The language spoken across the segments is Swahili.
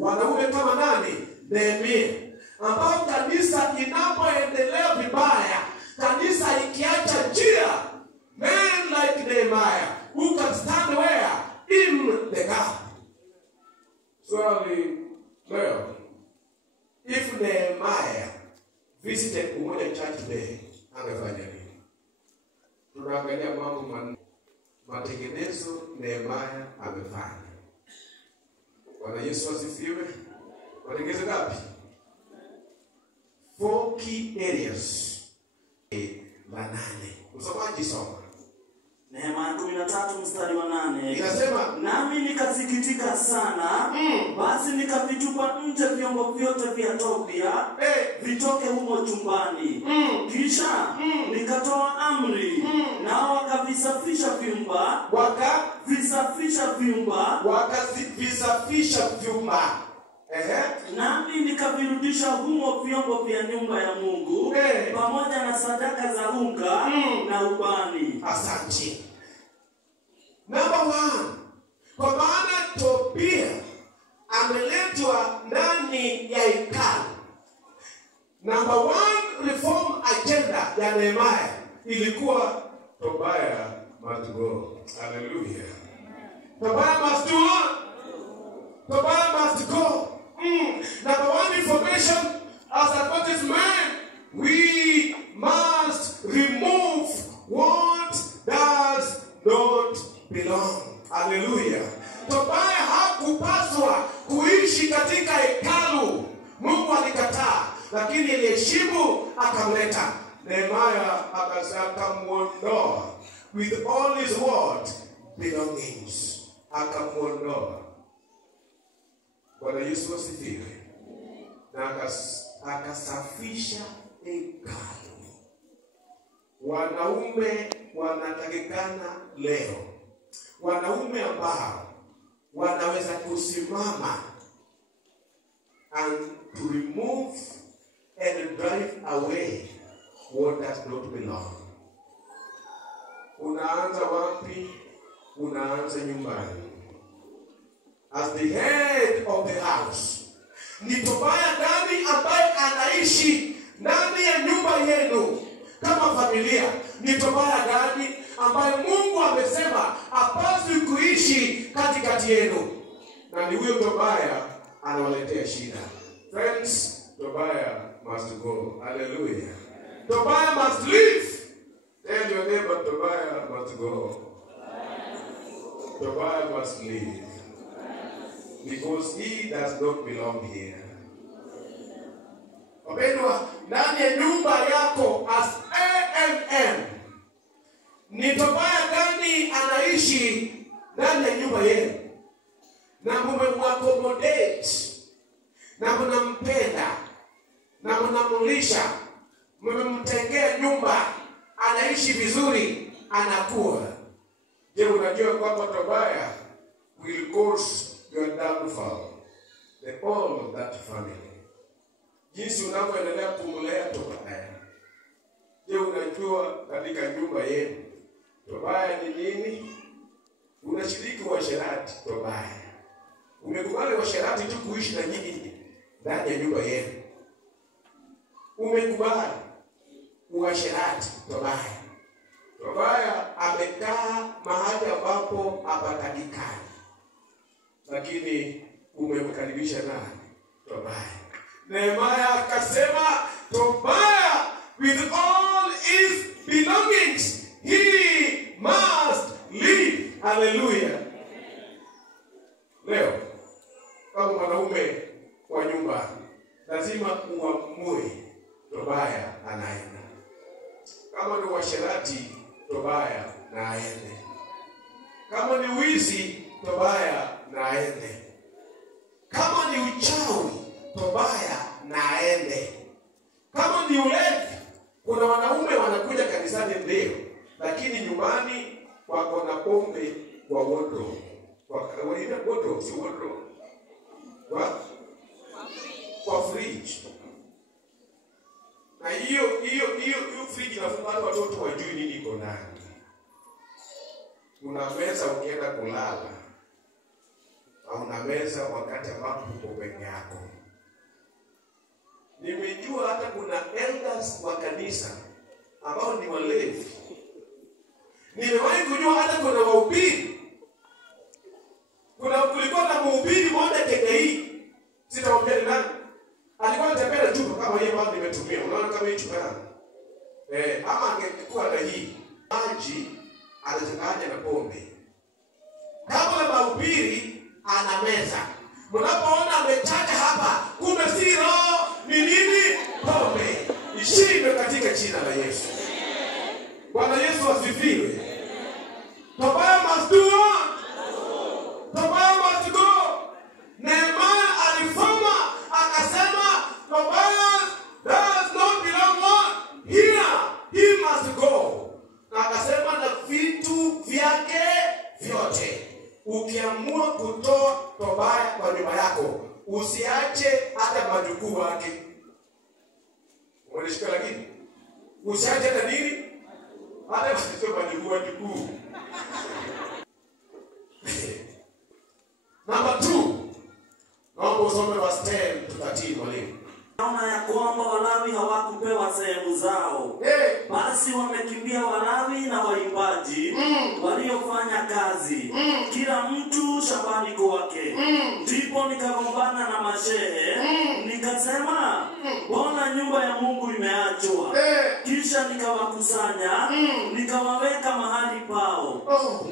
wanaume kama nani? Nehemia. Ambao kanisa inapoendelea vibaya, kanisa ikiacha njia, men like Nehemiah who can stand where? In the gap. Swali leo, if Nehemiah visited Umoja Church today, angefanya nini? Tunaangalia mambo matengenezo Nehemiah amefanya. Bwana Yesu asifiwe. Matengenezo ngapi? 4 key areas. Manane. Msomaji soma. Nehemia 13 mstari wa 8. Inasema, nami nikasikitika sana, basi nikavitupa nje vyombo vyote vya Tobia, vitoke humo chumbani. Kisha nikatoa amri, nao wakavisafisha vyumba, wakazisafisha vyumba. Nami nikavirudisha humo vyombo vya nyumba ya Mungu, pamoja na sadaka za unga na ubani. Asante. Number 1. Kwa maana Tobia ameletwa ndani ya hekalu. Number 1 reform agenda ya Nehemiah ilikuwa Tobiah must go. Hallelujah. Tobiah must do what? Tobiah must go. Number 1 information as a Baptist man, we must remove what does not belong. Hallelujah. Tobiah hakupaswa kuishi katika hekalu. Mungu alikataa, lakini aliheshimu akamleta. Nehemiah akamuondoa with all his what? Belongings. Akamuondoa. Bwana Yesu asifiwe. Na akasafisha hekalu. Wanaume wanatakikana leo, wanaume ambao wanaweza kusimama and to remove and drive away what does not belong. Unaanza wapi? Unaanza nyumbani. As the head of the house, ni Tobiah gani ambaye anaishi ndani ya nyumba yenu kama familia? Ni Tobiah gani ambaye Mungu amesema hapaswi kuishi katikati yenu? Na ni huyo Tobiah anawaletea shida. Friends, Tobiah must go. Hallelujah. Tobiah must leave. Tell your neighbor, Tobiah must go. Tobiah must leave. Because he does not belong here. Wapendwa, ndani ya nyumba yako as AMM, ni Tobiah gani anaishi ndani ya nyumba yenu? Na mumemwakomodate, na mnampenda, na mnamulisha, mmemtengea nyumba, anaishi vizuri, anakuwa. Je, unajua kwamba Tobiah will cause your downfall, the all of that family? Jinsi unavyoendelea kumlea Tobiah. Je, unajua katika nyumba yenu Tobiah ni nini? Unashiriki uasherati Tobiah. Umekubali uasherati tu kuishi na nyinyi ndani ya nyumba yenu. Umekubali uasherati Tobiah. Tobiah amekaa mahali ambapo hapatakikani, lakini umemkaribisha nani? Tobiah. Nehemiah akasema Tobiah with all his belongings, he must leave. Hallelujah. Leo kama mwanaume wa nyumba lazima uamue Tobiah anaenda. Kama ni uasherati Tobiah na aende. Kama ni wizi Tobiah na aende. Kama ni uchawi Tobiah na aende. Kama ni ulevi, kuna wanaume wanakuja kanisani ndio, lakini nyumbani wako na pombe kwa wardrobe. Wanaita wardrobe, si wardrobe. Kwa fridge. Na hiyo fridge inafunga watoto wajui nini iko ndani. Una meza ukienda kulala. hauna meza wakati ambapo uko peke yako. Nimejua hata kuna elders wa kanisa ambao ni walevi. Nimewahi kujua hata kuna wahubiri. Kulikuwa na mhubiri mmoja Kenya hii. Sitaongea ni nani. Alikuwa anatembea na chupa kama hii ambayo nimetumia. Unaona kama hii chupa yangu. Ama angekuwa na hii maji anachanganya na pombe. Kabla mahubiri ana meza. Mnapoona amechacha hapa, kumbe si roho, ni nini? Pombe. Ishindwe katika jina la Yesu. Bwana Yesu asifiwe. Tobiah must do what? Tobiah must go. Nehemiah alisoma akasema Tobiah does not belong what? Here. He must go. Na akasema na vitu vyake vyote. Ukiamua kutoa Tobiah kwa nyumba yako, usiache hata majukuu wake. Unashika lakini usiache hata nini? Hata majukuu. Number 2. Naomba usome verse 10 to 13 mwalimu. Naona ya kwamba Walawi hawakupewa sehemu zao. Basi wamekimbia Walawi na waimbaji waliofanya kazi. Kila mtu shambani kwake. Ndipo nikagombana na mashehe. Nikasema, mbona nyumba ya Mungu imeachwa? Kisha nikawakusanya, nikawaweka mahali pao.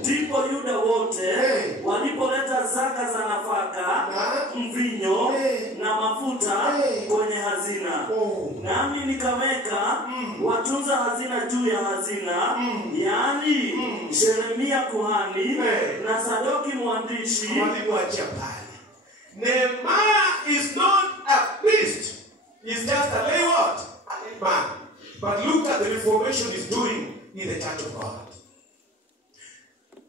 Ndipo Yuda wote walipoleta zaka za nafaka, mvinyo na mafuta kwenye hazina. Nami nikaweka watunza hazina juu ya hazina, yaani Yeremia kuhani na Sadoki mwandishi. Walipoachia pale. Nehemiah is not a priest. He's just a lay what? A man. But look at the reformation he's doing in the church of God.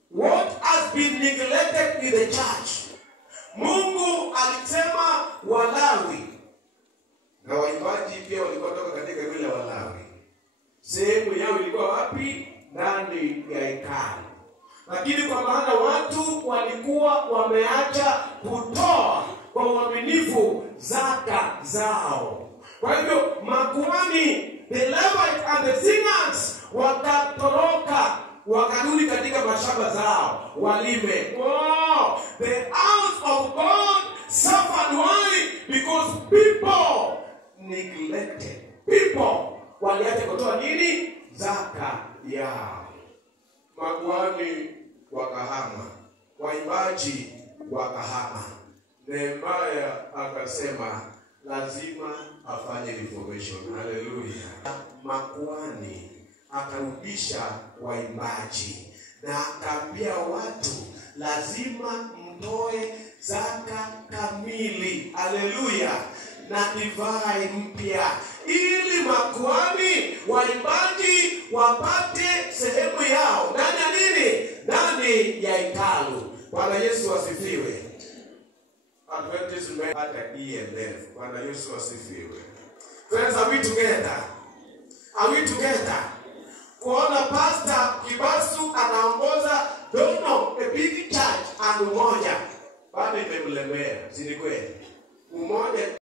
What has been neglected in the church? Mungu alisema Walawi. Na waimbaji pia walikuwa toka katika kabila la Walawi. Sehemu yao ilikuwa wapi? Ndani ya hekalu. Lakini kwa maana watu walikuwa wameacha kutoa kwa uaminifu zaka zao. Kwa hivyo makuhani, the Levites and the singers wakatoroka, wakarudi katika mashamba zao walime. Wow! The house of God suffered. Why? Because people neglected. People waliacha kutoa nini? Zaka yao. Makuhani wakahama, waimbaji wakahama. Nehemiah akasema lazima afanye reformation. Hallelujah. Makuhani akarudisha waimbaji na akaambia watu lazima mtoe zaka kamili. Hallelujah. Na divai mpya ili makuhani waimbaji wapate sehemu yao ndani ya nini? Ndani ya hekalu. Bwana Yesu asifiwe. Adventist men hata EMF. Bwana Yesu asifiwe. Friends, are we together? Are we together? Kuona Pastor Kibasu anaongoza dono a big church and umoja bado imemlemea. Si ni kweli? Umoja